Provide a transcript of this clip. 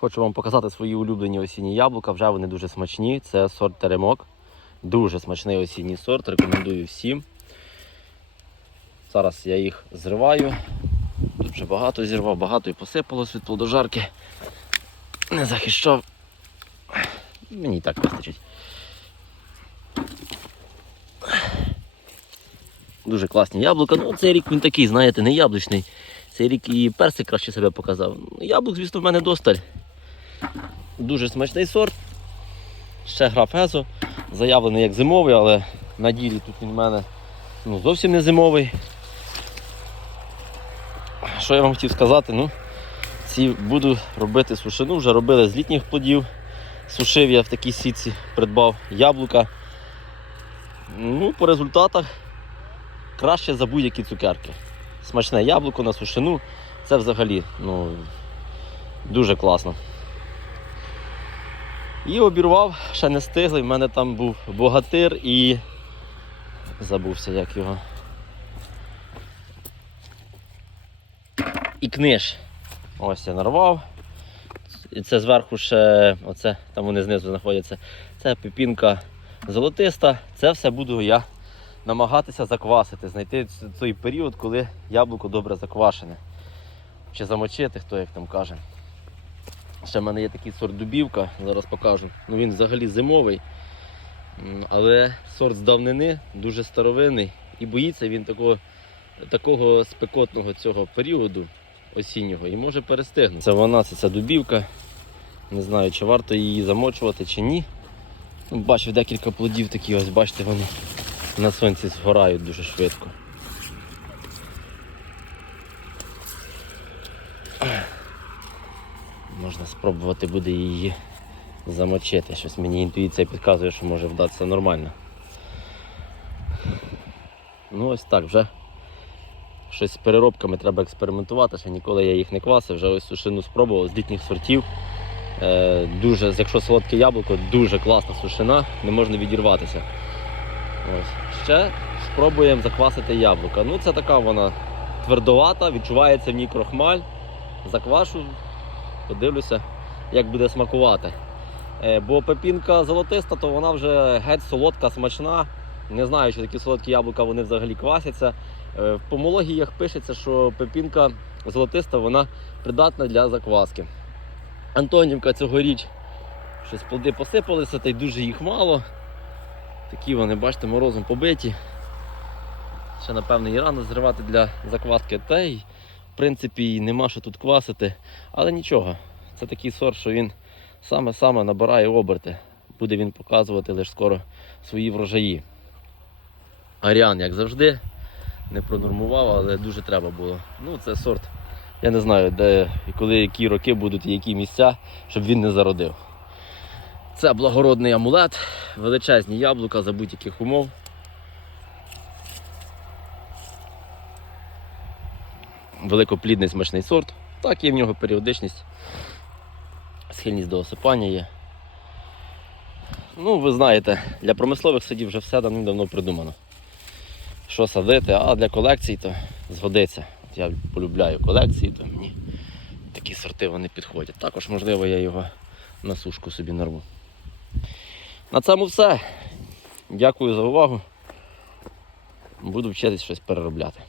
Хочу вам показати свої улюблені осінні яблука. Вже вони дуже смачні. Це сорт теремок. Дуже смачний осінній сорт. Рекомендую всім. Зараз я їх зриваю. Тут вже багато зірвав, багато і посипалось від плодожарки. Не захищав. Мені і так вистачить. Дуже класні яблука. Ну, цей рік він такий, знаєте, не яблучний. Цей рік і персик краще себе показав. Ну, Яблук, звісно, в мене досталь. Дуже смачний сорт. Ще граф Езо. Заявлений як зимовий, але на ділі тут він в мене ну, зовсім не зимовий. Що я вам хотів сказати? Ну, ці буду робити сушину, вже робили з літніх плодів. Сушив я в такій сітці, придбав яблука. Ну, по результатах краще за будь-які цукерки. Смачне яблуко на сушину. Це взагалі ну, дуже класно. І обірвав, ще не стигли. В мене там був богатир і забувся, як його. І книж. Ось я нарвав. І це зверху ще, оце, там вони знизу знаходяться. Це пепінка золотиста. Це все буду я намагатися заквасити, знайти той період, коли яблуко добре заквашене. Чи замочити, хто як там каже. Ще в мене є такий сорт дубівка, зараз покажу. Ну, він взагалі зимовий. Але сорт з давнини, дуже старовинний. І боїться він такого, такого спекотного цього періоду осіннього і може перестигнути. Це вона, це ця дубівка. Не знаю, чи варто її замочувати, чи ні. Ну, Бачив декілька плодів такі, ось бачите, вони на сонці згорають дуже швидко. Можна спробувати буде її замочити. Щось мені інтуїція підказує, що може вдатися нормально. Ну ось так, вже щось з переробками треба експериментувати, ще ніколи я їх не квасив, вже ось сушину спробував з літніх сортів. Е, дуже, якщо солодке яблуко, дуже класна сушина, не можна відірватися. Ось. Ще спробуємо заквасити яблука. Ну, це така вона твердовата, відчувається в ній крохмаль. Заквашу, подивлюся, як буде смакувати. Е, бо пепінка золотиста, то вона вже геть солодка, смачна. Не знаю, чи такі солодкі яблука вони взагалі квасяться. Е, в помологіях пишеться, що пепінка золотиста вона придатна для закваски. Антонівка цьогоріч щось плоди посипалися, та й дуже їх мало. Такі вони, бачите, морозом побиті. Ще, напевно, і рано зривати для закваски. Та й, принципі, і нема що тут квасити. Але нічого, це такий сорт, що він саме-саме набирає оберти. Буде він показувати лише скоро свої врожаї. Аріан, як завжди, не пронормував, але дуже треба було. Ну, це сорт. Я не знаю, де і коли які роки будуть і які місця, щоб він не зародив. Це благородний амулет, величезні яблука за будь-яких умов. Великоплідний смачний сорт. Так, є в нього періодичність, схильність до осипання є. Ну, ви знаєте, для промислових садів вже все давним-давно придумано. Що садити, а для колекцій то згодиться. От я полюбляю колекції, то мені такі сорти вони підходять. Також, можливо, я його на сушку собі нарву. На цьому все. Дякую за увагу. Буду вчитись щось переробляти.